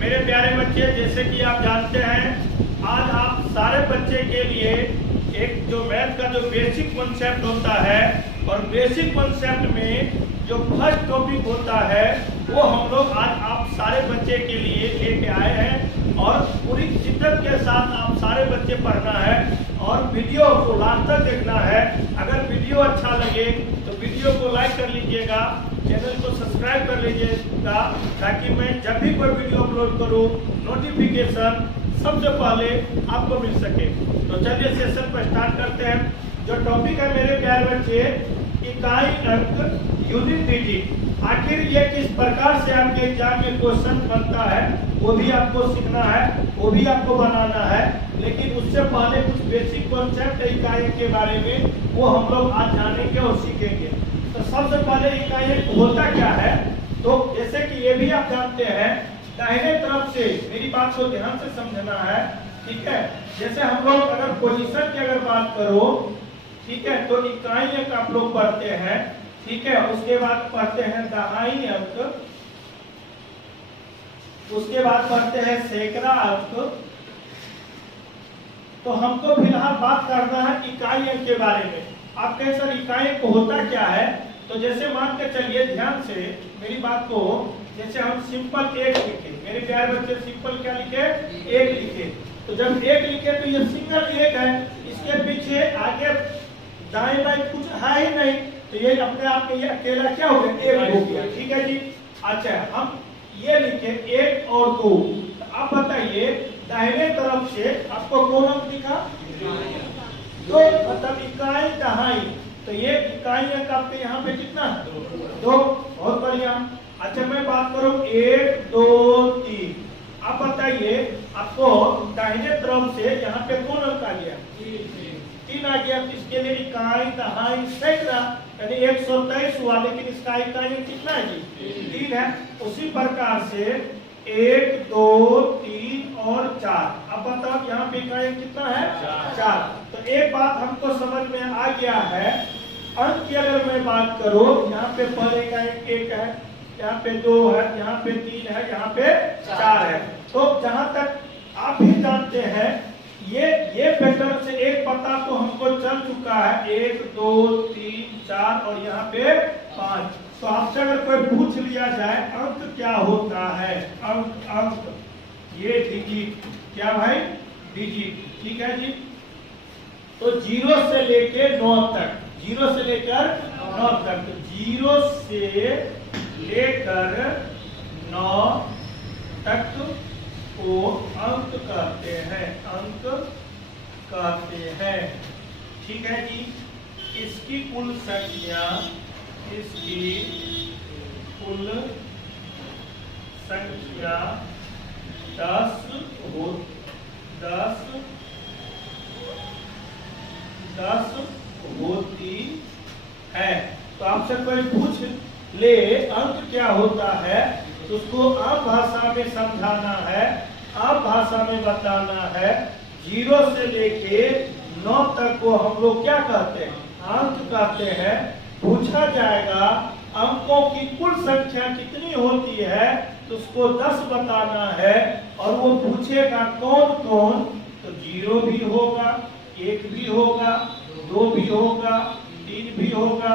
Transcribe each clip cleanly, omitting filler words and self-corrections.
मेरे प्यारे बच्चे, जैसे कि आप जानते हैं, आज आप सारे बच्चे के लिए एक जो मैथ का जो बेसिक कॉन्सेप्ट होता है और बेसिक कॉन्सेप्ट में जो फर्स्ट टॉपिक होता है वो हम लोग आज आप सारे बच्चे के लिए लेके आए हैं और पूरी शिद्दत के साथ आप सारे बच्चे पढ़ना है और वीडियो को लास्ट तक देखना है। अगर वीडियो अच्छा लगे तो वीडियो को लाइक कर लीजिएगा, चैनल को सब्सक्राइब कर लीजिएगा ताकि मैं जब भी कोई वीडियो अपलोड करूं नोटिफिकेशन सबसे पहले आपको मिल सके। तो चलिए सेशन पर स्टार्ट करते हैं। जो टॉपिक है मेरे प्यारे बच्चे, इकाई अंक यूनिट डिजिट। आखिर ये किस प्रकार से आपके एग्जाम में क्वेश्चन बनता है वो भी आपको सीखना है, वो भी आपको बनाना है। लेकिन उससे पहले कुछ बेसिक कॉन्सेप्ट इकाई के बारे में वो हम लोग आज जानेंगे और सीखेंगे। तो सबसे पहले इकाई अंक होता क्या है, तो जैसे कि ये भी आप जानते हैं, दाहिने तरफ से मेरी बात को ध्यान से समझना है, ठीक है। जैसे हम लोग अगर पोजीशन की अगर बात करो, ठीक है, तो इकाई अंक आप लोग पढ़ते हैं, ठीक है। उसके बाद पढ़ते हैं दहाई अंक, उसके बाद पढ़ते हैं सैकड़ा अंक। तो हमको फिलहाल बात करना है इकाई अंक के बारे में। आप कहें सर इकाई अंक होता क्या है, तो जैसे मान के चलिए ध्यान से मेरी बात को, जैसे हम सिंपल एक लिखे, मेरे प्यारे बच्चे सिंपल क्या लिखे, एक लिखे। तो जब एक लिखे तो ये सिंगल एक है, इसके पीछे आगे दाएं बाएं कुछ है ही नहीं, तो ये अपने आप में ये अकेला क्या हो गया, एक हो गया, ठीक है जी। अच्छा, हम ये लिखे एक और दो। तो आप बताइए दाहिने तरफ से आपको कौन अंक दिखा, दो, मतलब इकाई दहाई। तो ये इकाई अंक आपके यहाँ पे कितना, दो, बहुत बढ़िया। अच्छा, मैं बात करूं एक दो तीन, आप बताइए आपको दाहिने तरफ से यहाँ पे कौन अंक आ गया, तीन आ गया। इसके लिए इकाई दहाई सैकड़ा यानी 123 हुआ, लेकिन इसका इकाई कितना है जी, तीन है। उसी प्रकार से एक दो तीन और चार, अब बताओ यहाँ पे इकाई कितना है, चार। तो एक बात हमको समझ में आ गया है, अंक की अगर मैं बात करूं, यहाँ पे पहले का एक है, यहाँ पे दो है, यहाँ पे तीन है, यहाँ पे चार है। तो जहां तक आप भी जानते हैं ये पैटर्न से एक पता तो हमको चल चुका है, एक दो तीन चार और यहाँ पे पांच। तो आपसे अगर कोई पूछ लिया जाए अंक क्या होता है, अंक ये डिजिट, क्या भाई, डिजिट, ठीक है जी। तो 0 से लेके 9 तक, 0 से लेकर 9 तक, तो 0 से लेकर 9 तक को अंक कहते हैं, अंक कहते हैं, ठीक है जी। इसकी कुल संख्या, इसकी कुल संख्या 10 होती है। तो आपसे कोई पूछ ले अंक क्या होता है, तो उसको आम भाषा में समझाना है, आम भाषा में बताना है। 0 से लेके 9 तक को हम लोग क्या कहते हैं, अंक कहते हैं। पूछा जाएगा अंकों की कुल संख्या कितनी होती है, तो उसको 10 बताना है। और वो पूछेगा कौन कौन, तो 0 भी होगा, 1 भी होगा, 2 भी होगा, 3 भी होगा,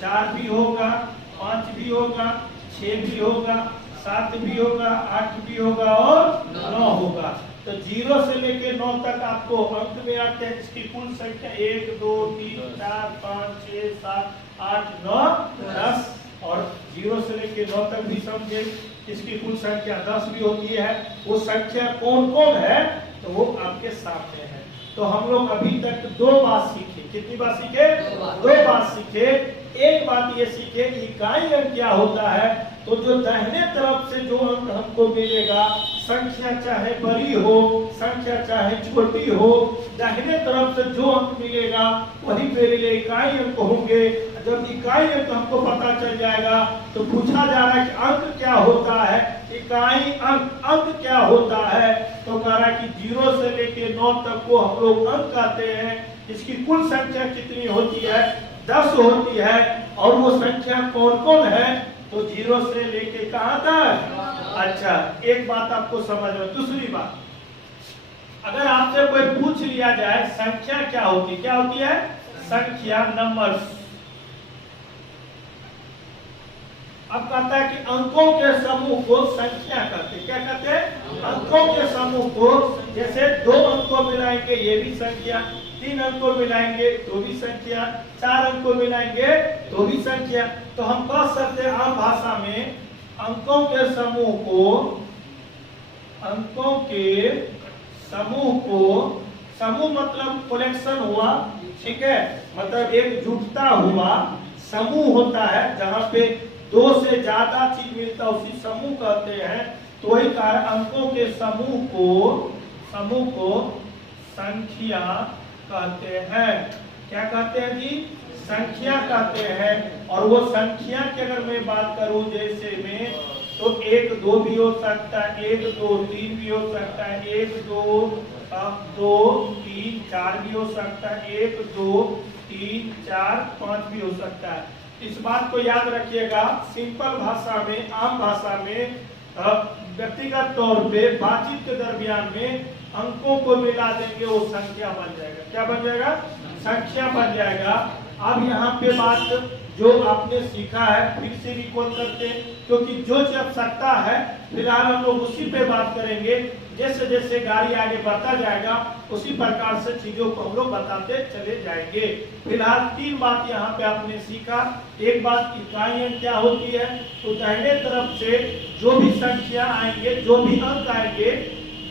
4 भी होगा, 5 भी होगा, 6 भी होगा, 7 भी होगा, 8 भी होगा और 9 होगा। तो 0 से लेके 9 तक आपको अंक में आते हैं। इसकी कुल संख्या 1 2 3 4 5 6 7 8 9 10, और 0 से लेके 9 तक भी समझे, इसकी कुल संख्या 10 भी होती है। वो संख्या कौन कौन है, तो वो आपके सामने है। तो हम लोग अभी तक 2 बात सीखे, कितनी बात सीखे, 2 बात सीखे। एक बात ये सीखे इकाई अंक क्या होता है, तो जो दाहिने तरफ से जो अंक हमको मिलेगा, संख्या चाहे बड़ी हो, संख्या चाहे छोटी हो, दाहिने तरफ से जो अंक मिलेगा वही मेरे लिए इकाई अंक होंगे। जब इकाई अंक हमको पता चल जाएगा तो पूछा जा रहा है कि अंक क्या होता है, इकाई अंक क्या होता है, तो कह रहा है कि 0 से लेके 9 तक को हम लोग अंक कहते हैं। इसकी कुल संख्या कितनी होती है, 10 होती है। और वो संख्या कौन कौन है, तो 0 से लेके कहां तक, अच्छा, एक बात आपको समझ में। दूसरी बात, अगर आपसे कोई पूछ लिया जाए संख्या क्या होती है? संख्या, नंबर्स। अब कहता है कि अंकों के समूह को संख्या कहते हैं। क्या कहते हैं? अंकों के समूह को। जैसे 2 अंक को मिलाएंगे ये भी संख्या, 3 अंक को मिलाएंगे तो भी संख्या, 4 अंक को मिलाएंगे तो भी संख्या। तो हम कह सकते हैं आम भाषा में अंकों के समूह को, समूह मतलब कलेक्शन हुआ, ठीक है, मतलब एक जुटता हुआ समूह होता है जहां पे 2 से ज्यादा चीज मिलता है, उसी समूह कहते हैं। तो वही कारण अंकों के समूह को संख्या कहते हैं। क्या कहते हैं जी? संख्या कहते हैं। और वो संख्या की अगर मैं बात करूं जैसे में, तो 1 2 भी हो सकता है, 1 2 3 भी हो सकता है, 1 2 2 3 4 भी हो सकता है, 1 2 3 4 5 भी हो सकता है। इस बात को याद रखिएगा, सिंपल भाषा में, आम भाषा में, व्यक्तिगत तौर पे बातचीत के दरमियान में अंकों को मिला देंगे, वो संख्या बन जाएगा। क्या बन जाएगा? संख्या बन जाएगा। अब यहाँ पे बात जो आपने सीखा है फिर से रिकॉल करते हैं, क्योंकि जो आवश्यकता है फिलहाल हम लोग उसी पे बात करेंगे। जैसे जैसे गाड़ी आगे बढ़ता जाएगा उसी प्रकार से चीजों को हम लोग बताते चले जाएंगे। फिलहाल 3 बात यहाँ पे आपने सीखा। एक बात, इकाइयां क्या होती है? तो दाहिने तरफ से जो भी संख्या आएंगे, जो भी अंक आएंगे,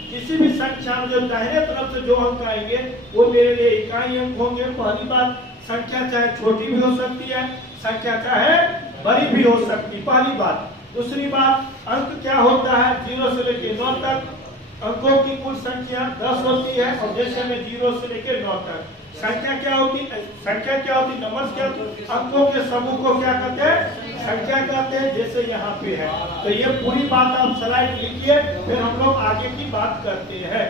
किसी भी संख्या में जो दाहिने तरफ से जो अंक आएंगे वो मेरे लिए इकाई अंक होंगे। पहली बात, संख्या चाहे छोटी भी हो सकती है, संख्या चाहे बड़ी भी हो सकती है, पहली बात। दूसरी बात, अंक क्या होता है? 0 से लेकर 9 तक अंकों की कुल संख्या 10 होती है। और जैसे में 0 से लेकर 9 तक संख्या क्या होती? नंबर्स क्या होती? अंकों के समूह को क्या कहते हैं? संख्या कहते हैं। जैसे यहाँ पे है, तो ये पूरी बात आप स्लाइड लिखिए, फिर हम लोग आगे की बात करते हैं।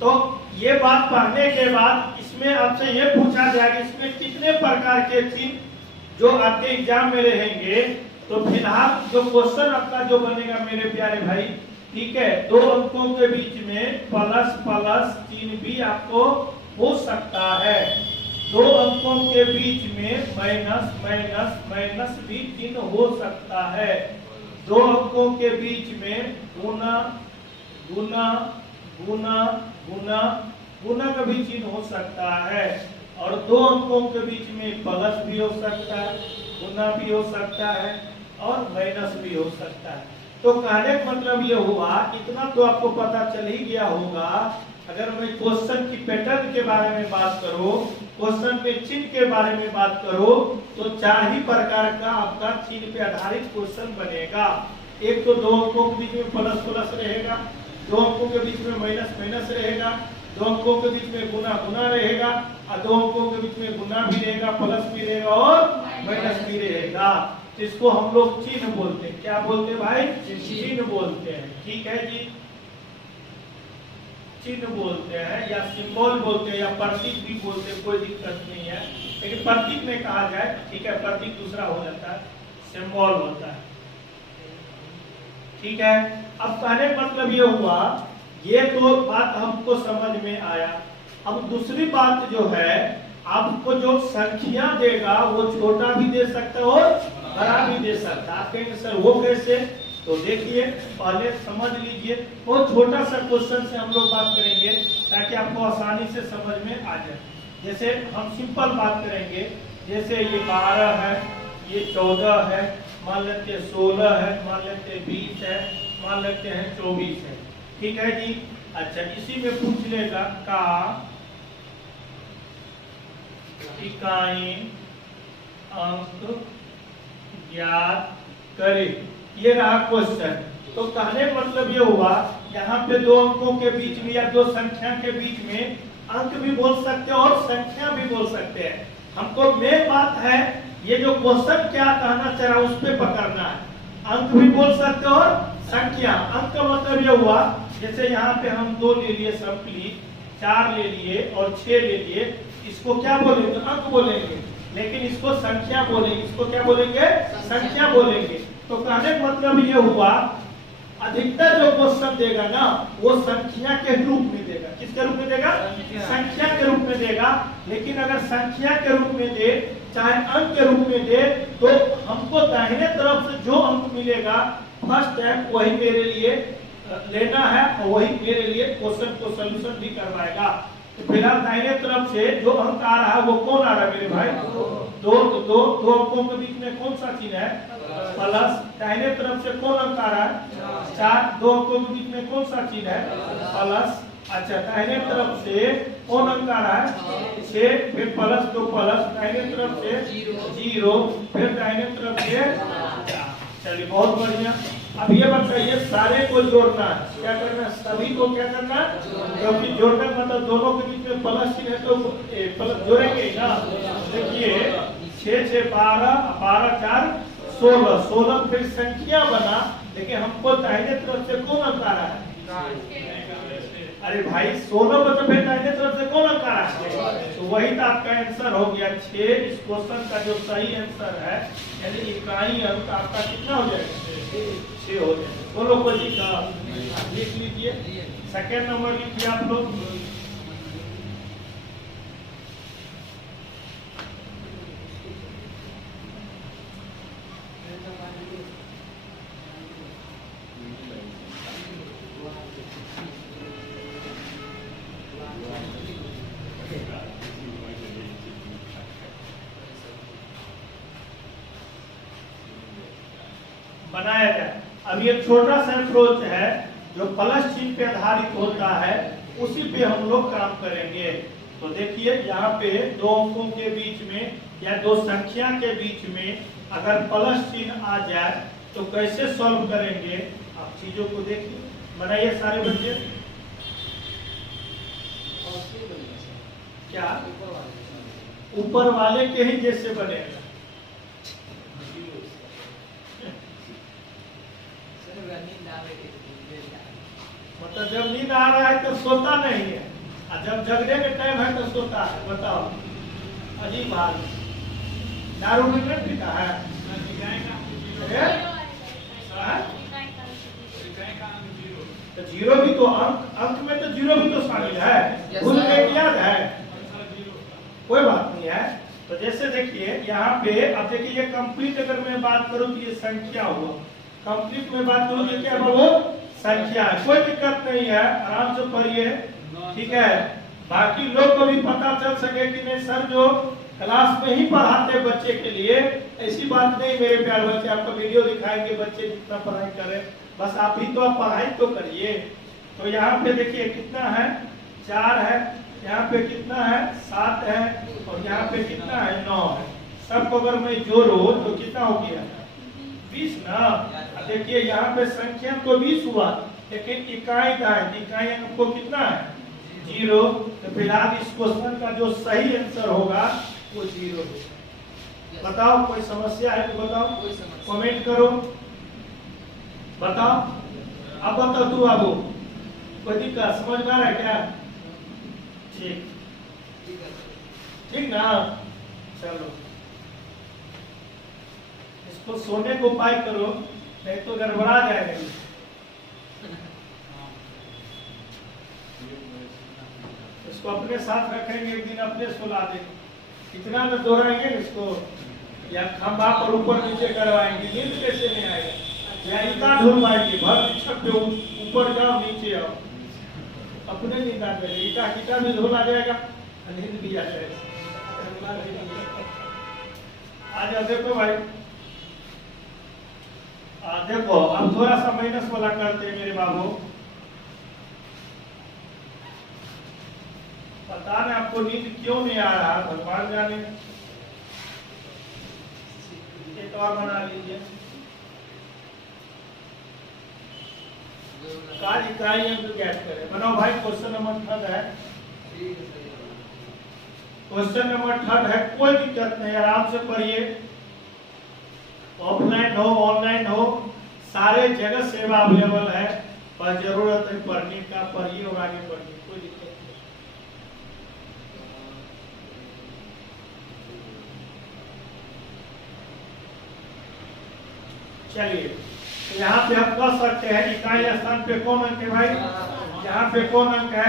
तो ये बात पढ़ने के बाद इसमें आपसे ये पूछा जाएगा इसमें कितने प्रकार के चिन्ह जो आपके एग्जाम में रहेंगे। तो फिलहाल जो क्वेश्चन आपका जो बनेगा मेरे प्यारे भाई, ठीक है, 2 अंकों के बीच में प्लस प्लस चिन्ह भी आपको हो सकता है। 2 अंकों के बीच में माइनस माइनस माइनस भी चिन्ह हो सकता है। 2 अंकों के बीच में गुना गुना गुना गुना गुना का भी चिन्ह हो सकता है। और 2 अंकों के बीच में प्लस भी हो सकता है, गुना भी हो सकता है और माइनस भी हो सकता है। तो कहने का मतलब ये हुआ, इतना तो आपको पता चल ही गया होगा। अगर मैं क्वेश्चन की पैटर्न के बारे में बात करूं, क्वेश्चन में चिन्ह के बारे में बात करूं, तो 4 ही प्रकार का आपका चिन्ह पे आधारित क्वेश्चन बनेगा। एक तो 2 अंकों के बीच में प्लस प्लस रहेगा, 2 अंकों के बीच में माइनस माइनस रहेगा, 2 अंकों के बीच में गुना गुना रहेगा, और 2 अंकों के बीच में गुना भी रहेगा, प्लस भी रहेगा और माइनस भी रहेगा। इसको हम लोग चिन्ह बोलते हैं। क्या बोलते हैं भाई? चिन्ह बोलते हैं। ठीक है जी, चिन्ह बोलते हैं या सिंबल बोलते हैं या प्रतीक भी बोलते हैं, कोई दिक्कत नहीं है। लेकिन प्रतीक में कहा जाए, ठीक है, प्रतीक दूसरा हो जाता है, सिंबल होता है। ठीक है, अब कहने का मतलब ये हुआ, ये तो बात हमको समझ में आया। अब दूसरी बात जो है, आपको जो संख्या देगा वो छोटा भी दे सकता है और बड़ा भी दे सकता है। आप कहेंगे सर वो कैसे? तो देखिए, पहले समझ लीजिए, बहुत छोटा सा क्वेश्चन से हम लोग बात करेंगे ताकि आपको आसानी से समझ में आ जाए। जैसे हम सिंपल बात करेंगे, जैसे ये 12 है, ये 14 है, मान लेते हैं 16 है, मान लेते हैं 20 है, मान लेते हैं 24 है। ठीक है जी। अच्छा, इसी में पूछ लेगा का इकाई अंक ज्ञात करें। ये रहा क्वेश्चन। तो कहने का मतलब ये हुआ, यहाँ पे 2 अंकों के बीच में या 2 संख्या के बीच में अंक भी बोल सकते हैं और संख्या भी बोल सकते हैं। हमको मेन बात है ये जो क्वेश्चन क्या कहना चाह रहा है उस पर पकड़ना है। अंक भी बोल सकते और संख्या। अंक का मतलब ये हुआ, जैसे यहाँ पे हम 2 ले लिए सिंपली, 4 ले लिए और 6 ले लिए, इसको क्या बोलेंगे? अंक बोलेंगे। लेकिन इसको संख्या बोलेंगे। इसको क्या बोलेंगे? संख्या बोलेंगे। तो कहने का मतलब ये हुआ, अधिकतर जो क्वेश्चन देगा ना वो संख्या के रूप में देगा। किसके रूप में देगा? संख्या के रूप में देगा। लेकिन अगर संख्या के रूप में दे चाहे अंक के रूप में दे, तो हमको दाहिने तरफ से जो अंक मिलेगा फर्स्ट टाइम वही मेरे लिए लेना है और वही मेरे लिए क्वेश्चन को सोल्यूशन भी करवाएगा। तो फिलहाल दाहिने तरफ से जो अंक आ रहा है वो कौन आ रहा है मेरे भाई? दो अंकों के बीच में कौन सा चिन्ह है? प्लस। दाहिने तरफ से कौन अंक आ रहा है? 4। 2 अंकों के बीच में कौन सा चिन्ह है? प्लस। अच्छा, दाहिने तरफ से कौन अंक आ रहा है? 6, फिर प्लस 2 प्लस, दाहिने तरफ से 0, फिर दाहिने तरफ से। चलिए बहुत बढ़िया। अब ये बताइए, सारे को जोड़ना है, क्या करना? सभी को क्या करना? क्योंकि जोड़ना मतलब दोनों के बीच में प्लस चिन्ह है तो प्लस जोड़ेंगे ना। देखिए 6 6 12, 12 4 16, 16 फिर संख्या बना। देखिए हमको दाहिने तरफ से कौन अंक आ रहा है? अरे भाई 16 मतलब फिर दाहिने तरफ से कौन अंक आ रहा है? तो वही तो आपका आंसर हो गया 6। इस क्वेश्चन का जो सही आंसर है, यानी इकाई अंक आपका कितना हो जाएगा? 6 हो जाएगा। बोलो कोई का लिख लीजिए। सेकेंड नंबर लिखिए आप लोग। बनाया जाए। अब ये छोटा सा अप्रोच है जो प्लस चिन्ह पे आधारित होता है, उसी पे हम लोग काम करेंगे। तो देखिए यहाँ पे दो अंकों के बीच में या दो संख्या के बीच में अगर प्लस चिन्ह आ जाए तो कैसे सॉल्व करेंगे, आप चीजों को देखिए। बनाइए सारे बच्चे। क्या ऊपर वाले के ही जैसे बनेगा? मतलब जब नींद आ रहा है तो सोता नहीं है, और जब जगने के टाइम है तो सोता है। बताओ, अजीब बात। दारू नहीं पीता है? तो जीरो भी तो अंक में तो जीरो भी तो शामिल है। भूल गए, याद है? कोई बात नहीं है। तो जैसे देखिए यहाँ पे, अब देखिए ये कंप्लीट अगर मैं बात करूँ तो ये संख्या हुआ, कंप्लीट में बात करूँ ये क्या वो संख्या है। कोई दिक्कत नहीं है, आराम से पढ़िए, ठीक है। बाकी लोग को भी पता चल सके कि नहीं सर जो क्लास में ही पढ़ाते बच्चे के लिए, ऐसी बात नहीं मेरे प्यारे बच्चे। आपको वीडियो दिखाएंगे, बच्चे जितना पढ़ाई करें, बस आप ही तो आप पढ़ाई तो करिए। तो यहाँ पे देखिए कितना है? 4 है। यहाँ पे कितना है? 7 है। और यहाँ पे कितना है? 9 है। सबको अगर मैं जोड़ो तो कितना हो गया? 20 ना। देखिए यहाँ पे संख्या तो 20 हुआ, लेकिन इकाई का है, इकाई हमको कितना है? 0। तो फिलहाल इस क्वेश्चन का जो सही आंसर होगा वो 0 होगा। बताओ कोई समस्या है तो बताओ, कमेंट करो, बताओ। अब बताओ तू बाबू, कोई दिक्कत समझ में आ रहा है क्या? ठीक ठीक ना। चलो इसको सोने को उपाय करो, नहीं तो गड़बड़ा जाएगा। इसको अपने साथ रखेंगे, एक दिन अपने सुला देंगे। कितना में दोहराएंगे इसको, या खंभा पर ऊपर नीचे करवाएंगे, नींद कैसे नहीं आएगा? या ईटा ढूंढवाएंगे, भर छत पे ऊपर जाओ नीचे आओ, अपने नींद आ जाएगी। ईटा भी धुल आ जाएगा, नींद भी आ जाएगा। आज देखो भाई, देखो अब थोड़ा सा माइनस वाला करते हैं मेरे बाबू। पता नहीं आपको नींद क्यों नहीं आ रहा, भगवान जाने। एक और बना लीजिए। काज इकाई अंक ज्ञात करें। बनाओ भाई। क्वेश्चन नंबर 3 है। क्वेश्चन नंबर 3 है, कोई दिक्कत नहीं, आराम से पढ़िए। ऑफलाइन हो ऑनलाइन हो, सारे जगह सेवा अवेलेबल है। पर जरूरत है पढ़ने का, पढ़िए और आगे बढ़िए, कोई दिक्कत नहीं। चलिए तो यहाँ पे हम कह सकते हैं इकाई स्थान पे कौन अंक है भाई? यहाँ पे कौन अंक है?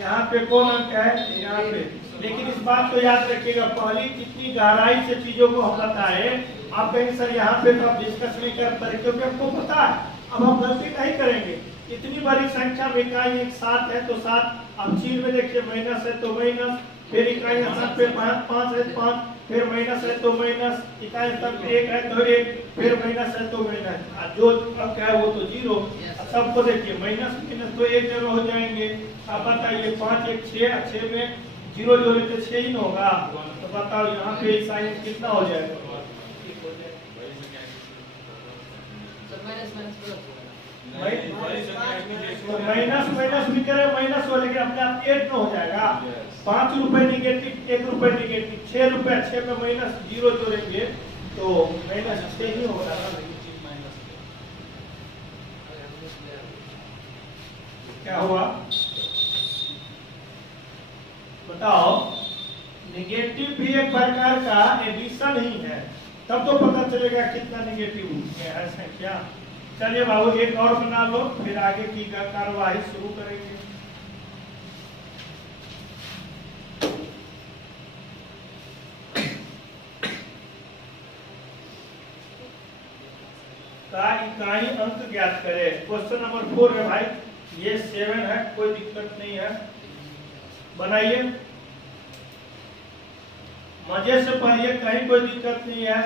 यहाँ पे कौन अंक है? यहाँ पे। लेकिन इस बात को याद रखिएगा, पहली कितनी गहराई से चीजों को हम बताए, आप कहेंगे सर यहाँ पे तो आप डिस्कस नहीं कर पाए, क्योंकि हमको पता है अब हम गलती नहीं करेंगे। इतनी बड़ी संख्या में इकाई एक साथ है तो सात, अब चीन में देखिए माइनस है तो माइनस, फिर इकाई स्थान पे पाँच है पाँच, फिर माइनस है तो माइनस, इकाई स्थान पे एक है तो एक, फिर माइनस है तो माइनस, जो अब क्या है वो तो जीरो। सबको देखिए माइनस माइनस तो एक जगह हो जाएंगे। अब बताइए 5 1 6, 6 में जीरो जोड़े तो 6 ही ना होगा, तो बताओ यहाँ पे साइन कितना हो जाएगा? माइनस माइनस भी करे माइनस हो, लेकिन अपने आप 8 हो जाएगा। 5 रुपए निगेटिव, 1 रुपए निगेटिव, 6 रुपए, 6 में माइनस जीरो जोड़ेंगे तो माइनस 6 ही होगा। क्या हुआ बताओ? निगेटिव भी एक प्रकार का एडिशन ही है, तब तो पता चलेगा कितना निगेटिव है संख्या। चलिए बाबू एक और बना लो, फिर आगे की कार्यवाही शुरू करेंगे। का इकाई अंक ज्ञात करें। क्वेश्चन नंबर 4 है भाई, ये 7 है, कोई दिक्कत नहीं है, बनाइए मजे से पढ़िए, कहीं कोई दिक्कत नहीं है।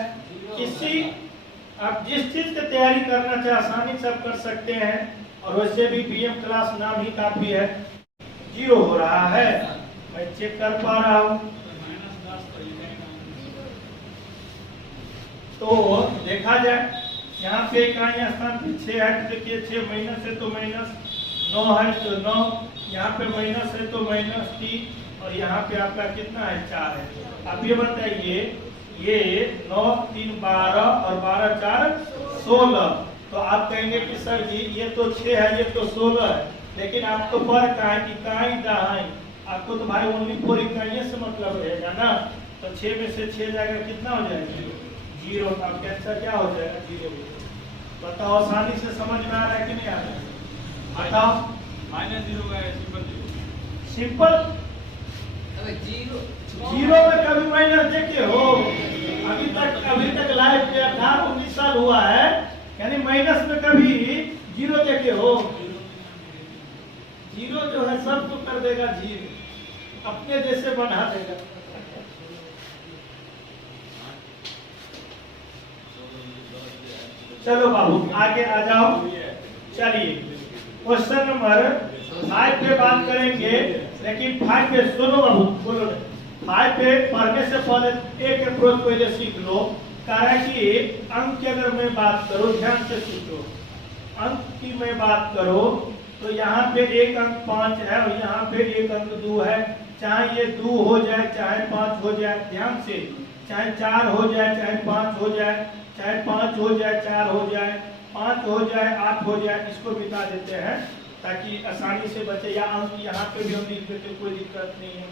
किसी आप जिस चीज की तैयारी करना चाहे आसानी से आप कर सकते हैं, और वैसे भी पीएम क्लास नाम ही काफी है। जीरो हो रहा है, मैं चेक कर पा रहा हूँ, तो देखा जाए यहाँ पे इकाई स्थान पे 6 है, देखिए 6 माइनस है तो माइनस, 9 है तो 9, यहाँ पे माइनस है तो माइनस 3, और यहाँ पे आपका कितना है 4 है। आप ये बताइए, ये 9 3 12 और 12 4 16, तो आप कहेंगे कि सर जी ये तो 6 है ये तो 16 है, लेकिन आपको फर्क है इकाई दहाई, आपको तो भाई ओनली 4 इकाइयों से मतलब रहेगा ना, तो 6 में से 6 जाएगा कितना हो जाएगा? जीरो। आपका आंसर क्या हो जाएगा? जीरो। बताओ आसानी से समझ में आ रहा है कि नहीं आ रहा है? बताओ। -0 का सिंपल। जीरो में कभी माइनस देखे हो? अभी तक लाइफ में 18-19 साल हुआ है, यानी माइनस में कभी जीरो देखे हो? जीरो जो है सबको कर देगा जीरो, अपने जैसे बना देगा। चलो बाबू आगे आ जाओ। चलिए क्वेश्चन नंबर 5 पे बात करेंगे, लेकिन 5 पे सुनो बाबू, बोलो 5 पे पढ़ने से पहले एक अप्रोच पहले सीख लो। कारण कि अंक की अगर मैं बात करूं, ध्यान से सीखो, अंक की मैं बात करूं तो यहाँ पे एक अंक 5 है और यहाँ पे एक अंक 2 है। चाहे ये 2 हो जाए चाहे 5 हो जाए, ध्यान से, चाहे 4 हो जाए चाहे 5 हो जाए, चाहे 5 हो जाए 4 हो जाए, 5 हो जाए 8 हो जाए, इसको बिता देते हैं ताकि आसानी से बचे, या अंक यहाँ पे भी हम लिख देते, कोई दिक्कत नहीं है।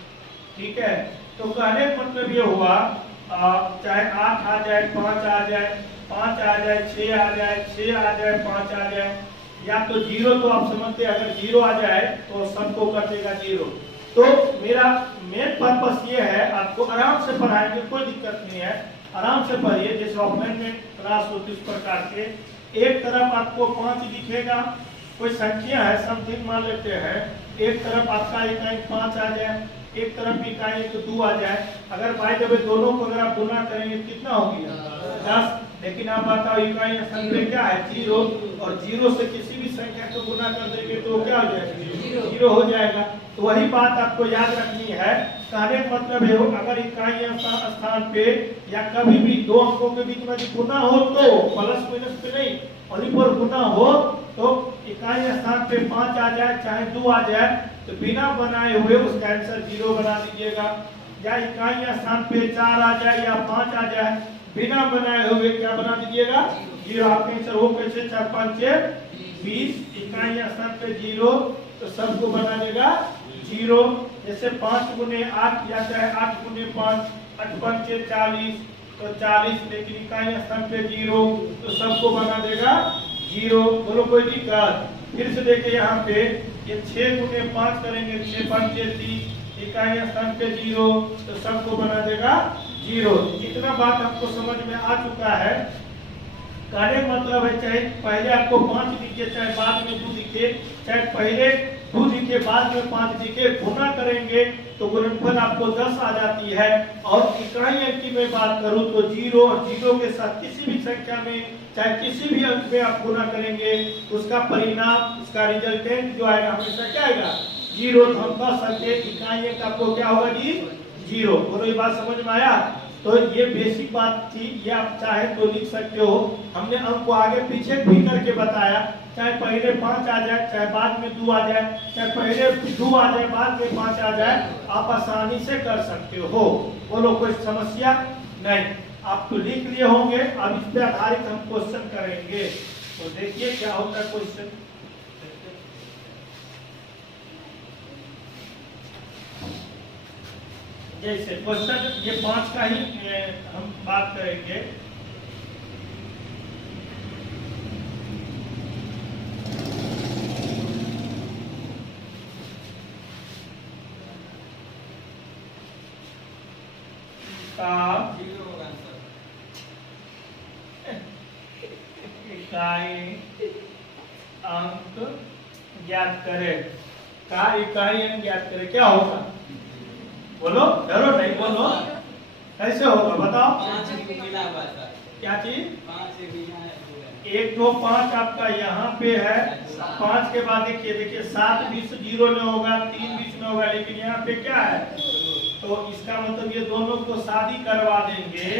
ठीक है, तो कहने का मतलब ये हुआ चाहे 8 आ जाए 5 आ जाए 5 आ जाए 6 आ जाए 6 आ जाए 5 आ जाए, या तो जीरो, तो आप समझते हैं अगर जीरो आ जाए तो सबको कर देगा जीरो। तो मेरा मेन पर्पस ये है, आपको आराम से पढ़ाएंगे, कोई दिक्कत नहीं है, आराम से पढ़िए, जैसे ऑफलाइन में क्लास होती है उस प्रकार से। एक तरफ आपको 5 दिखेगा, कोई संख्या है समथिंग मान लेते हैं, एक तरफ आपका इकाई 5 आ जाए, एक तरफ इकाई 2 आ जाए, अगर बाय द वे दोनों को अगर आप गुना करेंगे कितना हो गया? 10। लेकिन आप बताओ इकाई संख्या क्या है? 0, और 0 से किसी भी संख्या को गुना कर देंगे तो क्या हो जाएगा? 0 हो जाएगा। तो वही बात आपको याद रखनी है। कहने का मतलब है अगर इकाई स्थान पे या कभी भी दो अंकों के बीच में गुना हो तो प्लस माइनस पे नहीं, वहीं पर गुना हो तो इकाई स्थान पे 5 आ जाए चाहे 2 आ जाए तो बिना बनाए हुए उसका आंसर 0 बना दीजिएगा। या इकाई स्थान पे 4 आ जाए या 5 आ जाए, बिना बनाए हुए क्या बना दीजिएगा? 0। आपका आंसर हो कैसे? 4 5 20, इकाई स्थान पे 0 तो सबको बना देगा 0। जैसे 5 गुने 8 या चाहे 8 गुने 5, 8 5 40, तो 40, लेकिन इकाई स्थान पे 0, तो सबको बना देगा 0। बोलो कोई दिक्कत? फिर से देखिए यहाँ पे ये 6 गुने 5 करेंगे, 6 5 30, इकाई स्थान पे 0, तो सबको बना देगा 0। इतना बात आपको समझ में आ चुका है। कहने का मतलब है चाहे पहले आपको 5 दिखे, चाहे बाद में 2 दिखे, चाहे पहले 2 दिखे बाद में 5 दिखे, गुना करेंगे तो गुणनफल आपको 10 आ जाती है। और इकाई अंक की मैं बात करूं तो 0 और 0 के साथ किसी भी संख्या में चाहे किसी भी अंक में आप गुना करेंगे, उसका परिणाम, उसका रिजल्टेंट जो आएगा हमेशा क्या आएगा? 0। तो हम कह सकते इकाई अंक आपको क्या होगा जी? 0। बोलो ये बात समझ में आया? तो ये बेसिक बात थी, ये आप चाहे तो लिख सकते हो। हमने अंक को आगे पीछे भी करके बताया, चाहे पहले 5 आ जाए, चाहे बाद में 2 आ जाए, चाहे पहले 2 आ जाए बाद में 5 आ जाए, आप आसानी से कर सकते हो। बोलो कोई समस्या नहीं? आप तो लिख लिए होंगे, अब इस पे आधारित हम क्वेश्चन करेंगे। तो देखिए क्या होता है क्वेश्चन। जैसे क्वेश्चन ये 5 का ही हम बात करेंगे। इकाई अंक ज्ञात करें। का इकाई अंक ज्ञात करें, क्या होगा? बोलो, डरो नहीं, बोलो कैसे होगा बताओ? 5 क्या चीज? 5 1 2 5 आपका यहाँ पे है। 5 के बाद देखिए 7 20 0 में होगा, 3 20 में होगा, लेकिन यहाँ पे क्या है? तो इसका मतलब ये दोनों को शादी करवा देंगे,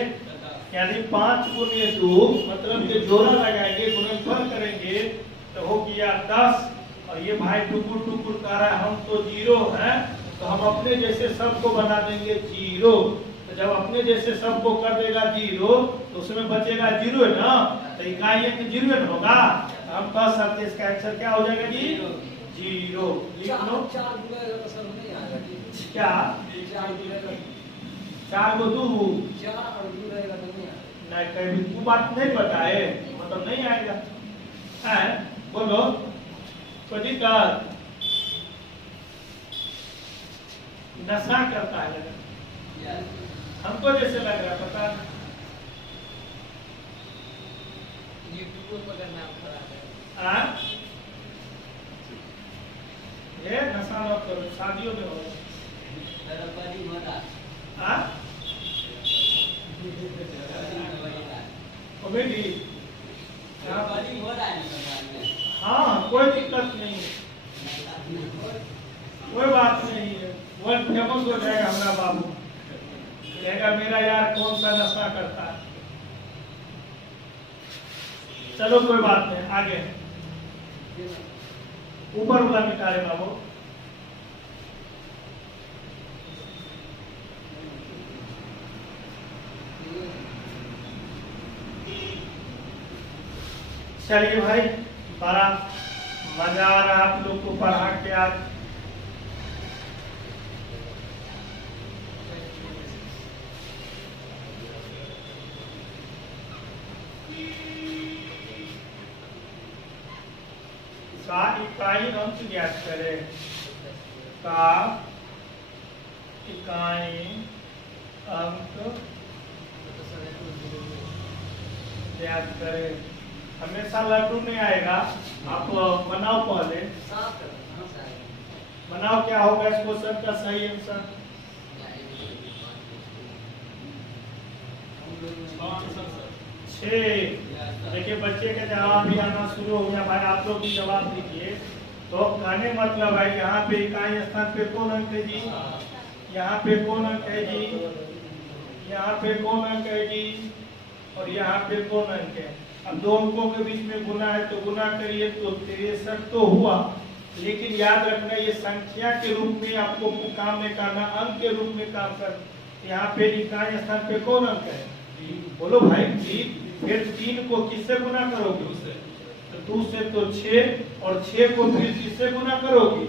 यानी 5 गुने 2, मतलब ये जोड़ा लगाएंगे, गुणनफल करेंगे तो हो गया 10। और ये भाई टुकुर टुकुर कह रहा है हम तो 0 है, तो हम अपने जैसे सबको बना देंगे 0। तो जब अपने जैसे सबको कर देगा 0, तो उसमें बचेगा 0 है ना, तो इकाई अंक 0 होगा। हम कह सकते हैं इसका आंसर क्या हो जाएगा जी? 0। लिख लो। क्या 4 को 2 नहीं, कभी तू बात नहीं बताए मतलब नहीं आएगा है। बोलो कोई दिक्कत? नशा करता है हमको जैसे लग रहा है, पता ये नशा मत करो, शादियों में हो कॉमेडी। हाँ कोई दिक्कत नहीं है, कोई बात नहीं है। वर्ल्ड फेमस हो जाएगा हमारा बाबू, कहेगा मेरा यार कौन सा नशा करता है। चलो कोई बात नहीं, आगे ऊपर वाला मिटा रहे बाबू। चलिए भाई, बड़ा मजा आ रहा आप लोग को पढ़ा के आज। का इकाई अंक ज्ञात करें। का इकाई अंक ज्ञात करें। हमेशा लड्डू नहीं आएगा, आप बनाओ पहले। बनाओ क्या होगा इस क्वेश्चन का सही आंसर? देखिए बच्चे का जवाब भी आना शुरू हो गया भाई, आप लोग भी जवाब दीजिए। तो कहने मतलब है यहाँ पे इकाई स्थान पे कौन अंक है जी? यहाँ पे कौन अंक है जी? यहाँ पे कौन अंक है जी? और यहाँ पे कौन अंक है? अब दो अंकों के बीच में गुना है तो गुना करिए तो 63 तो हुआ, लेकिन याद रखना ये संख्या के रूप में आपको काम में करना, अंक के रूप में काम कर। यहाँ पे इकाई स्थान पे कौन अंक है? बोलो भाई जी। फिर 3 को किससे गुना करोगे? तो 2 से तो 6, और 6 को फिर किससे गुना करोगे?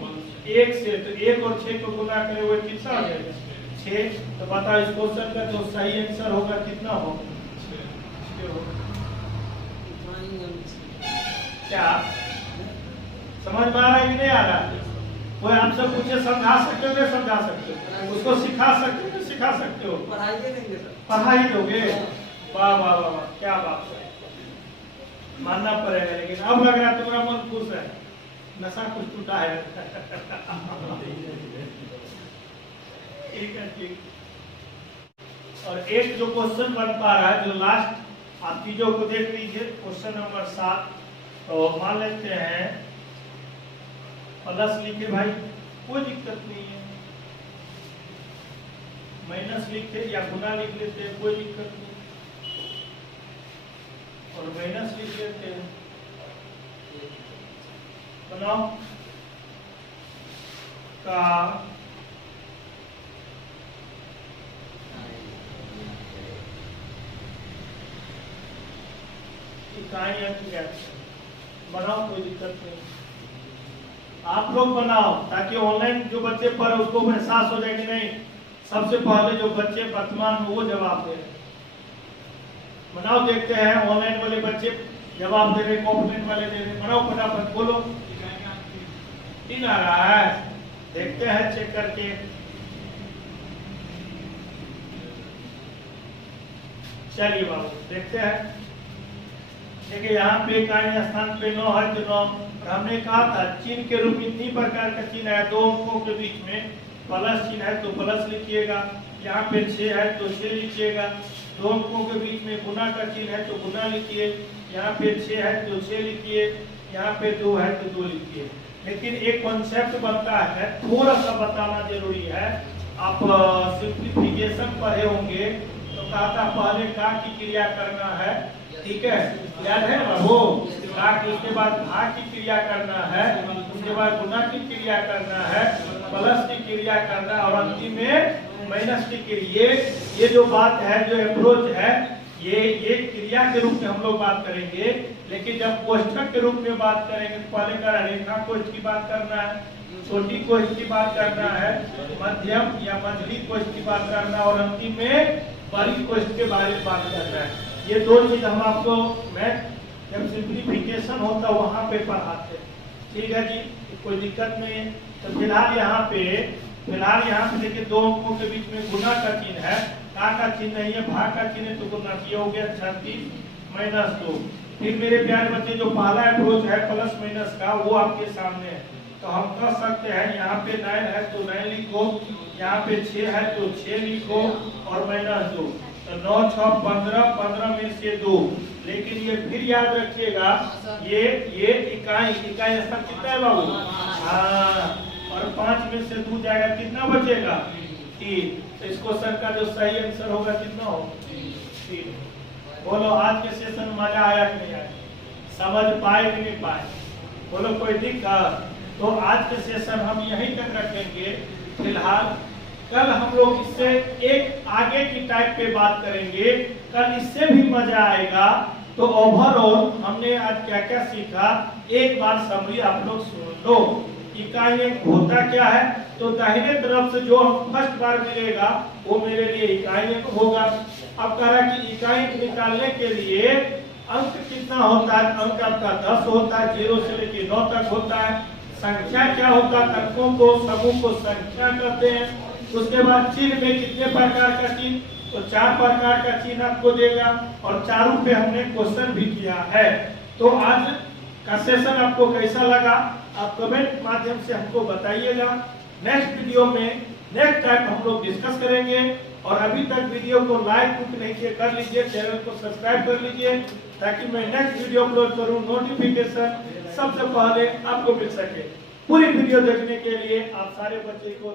1 से। तो 1 और 6 को गुना करोगे कितना आ जाएगा? 6। तो बताओ इस क्वेश्चन का जो सही आंसर होगा कितना होगा? 6 होगा। क्या समझ में आ रहा है कि नहीं आ रहा है? कोई आपसे पूछे समझा सकते हो नहीं समझा सकते हो? उसको सिखा सकते हो नहीं सिखा सकते हो? पढ़ाई दोगे? वाह वाह वाह वाह, क्या बात है, मानना पड़ेगा। लेकिन अब लग रहा है तुम्हारा मन खुश है, नशा कुछ टूटा है। ठीक है, ठीक। और एक जो क्वेश्चन बन पा रहा है, जो लास्ट, आप चीजों को देख लीजिए। क्वेश्चन नंबर 7, तो मान लेते हैं प्लस लिखे भाई, कोई दिक्कत नहीं है। माइनस लिखे या गुना लिख लेते हैं, कोई दिक्कत नहीं। और माइनस लिख लेते हैं, बनाओ का इकाई अंक बनाओ, कोई दिक्कत नहीं। आप लोग बनाओ ताकि ऑनलाइन जो बच्चे पढ़ उसको एहसास हो जाए कि नहीं सबसे पहले जो बच्चे वर्तमान में वो जवाब दे रहे। बनाओ, देखते हैं ऑनलाइन वाले बच्चे जवाब दे रहे, ऑफलाइन वाले दे रहे। बनाओ फटाफट, बोलो। 3 आ रहा है, देखते हैं चेक करके। चलिए बाबू देखते हैं। देखिए यहाँ पे इकाई स्थान पे 9 है तो 9। हमने कहा था चिन्ह के रूप में इतनी प्रकार का चिन्ह है, 2 अंकों के बीच में प्लस चिन्ह है तो प्लस लिखिएगा। यहाँ पे 6 है तो 6 लिखिएगा। 2 अंकों के बीच में गुना का चिन्ह है तो गुना लिखिए। यहाँ पे 6 है तो 6 लिखिए। यहाँ पे 2 है तो 2 लिखिए। लेकिन एक कॉन्सेप्ट बनता है, थोड़ा सा बताना जरूरी है। आप सिंप्लीफिकेशन पढ़े होंगे तो कहा था पहले का की क्रिया करना है, ठीक है, याद है ना वो का की, उसके बाद भाग की क्रिया करना है, उसके बाद गुना की क्रिया करना है, प्लस की क्रिया करना है और अंतिम में माइनस की क्रिया। ये जो बात है, जो अप्रोच है, ये क्रिया के रूप में हम लोग बात करेंगे। लेकिन जब कोष्ठक के रूप में बात करेंगे तो पहले का रेखा कोष्ठ की बात करना है, छोटी कोष्ठ की बात करना है, मध्यम या मझली कोष्ठ की बात करना और अंतिम में बड़ी कोष्ठ के बारे में बात करना है। ये 2 चीज हम आपको मैथ जब सिंप्लीफिकेशन होता है वहां पे पढ़ाते हैं, ठीक है जी, कोई दिक्कत नहीं है। तो फिलहाल यहाँ पे देखिए 2 अंकों के बीच में गुना का चिन्ह है, का चिन्ह नहीं है, भाग का चिन्ह है तो गुना किया हो गया 36 माइनस 2। फिर मेरे प्यारे बच्चे जो पहला अप्रोच है प्लस माइनस का वो आपके सामने है। तो हम कर सकते हैं, यहाँ पे 9 है तो 9 लिखो, यहाँ पे 6 है तो 6 लिखो और माइनस 2। तो 9 6 15, 15 में से 2। लेकिन ये फिर याद रखिएगा, ये इकाई स्थान कितना है बाबू? हाँ, और 5 में से 2 जाएगा, कितना बचेगा? 3। तो इस क्वेश्चन का जो सही आंसर होगा कितना होगा? 3। बोलो आज के सेशन मजा आया कि नहीं आया? समझ पाए कि नहीं पाए? बोलो कोई दिक्कत? तो आज के सेशन हम यहीं तक रखेंगे फिलहाल। कल हम लोग इससे एक आगे की टाइप पे बात करेंगे, कल इससे भी मजा आएगा। तो ओवरऑल हमने आज क्या क्या सीखा एक बार समरी आप लोग सुन लो। इकाई अंक होता क्या है? तो दाहिने तरफ से जो फर्स्ट बार मिलेगा वो मेरे लिए इकाई अंक होगा। अब कह रहा कि इकाई अंक निकालने के लिए अंक कितना होता है? अंक आपका 10 होता है, 0 से लेकर 9 तक होता है। संख्या क्या होता है? अंकों को समूह को संख्या कहते हैं। उसके बाद चिन्ह में कितने प्रकार का चिन्ह? तो 4 प्रकार का चिन्ह आपको देगा और चारों पे हमने क्वेश्चन भी किया है। तो आज का सेशन आपको कैसा लगा आप कमेंट माध्यम से हमको बताइएगा। नेक्स्ट वीडियो में नेक्स्ट टाइम हम लोग डिस्कस करेंगे। और अभी तक वीडियो को लाइक कुछ नहीं किए कर लीजिए, चैनल को सब्सक्राइब कर लीजिए ताकि मैं नेक्स्ट वीडियो अपलोड करूं नोटिफिकेशन सबसे पहले आपको मिल सके। पूरी वीडियो देखने के लिए आप सारे बच्चे को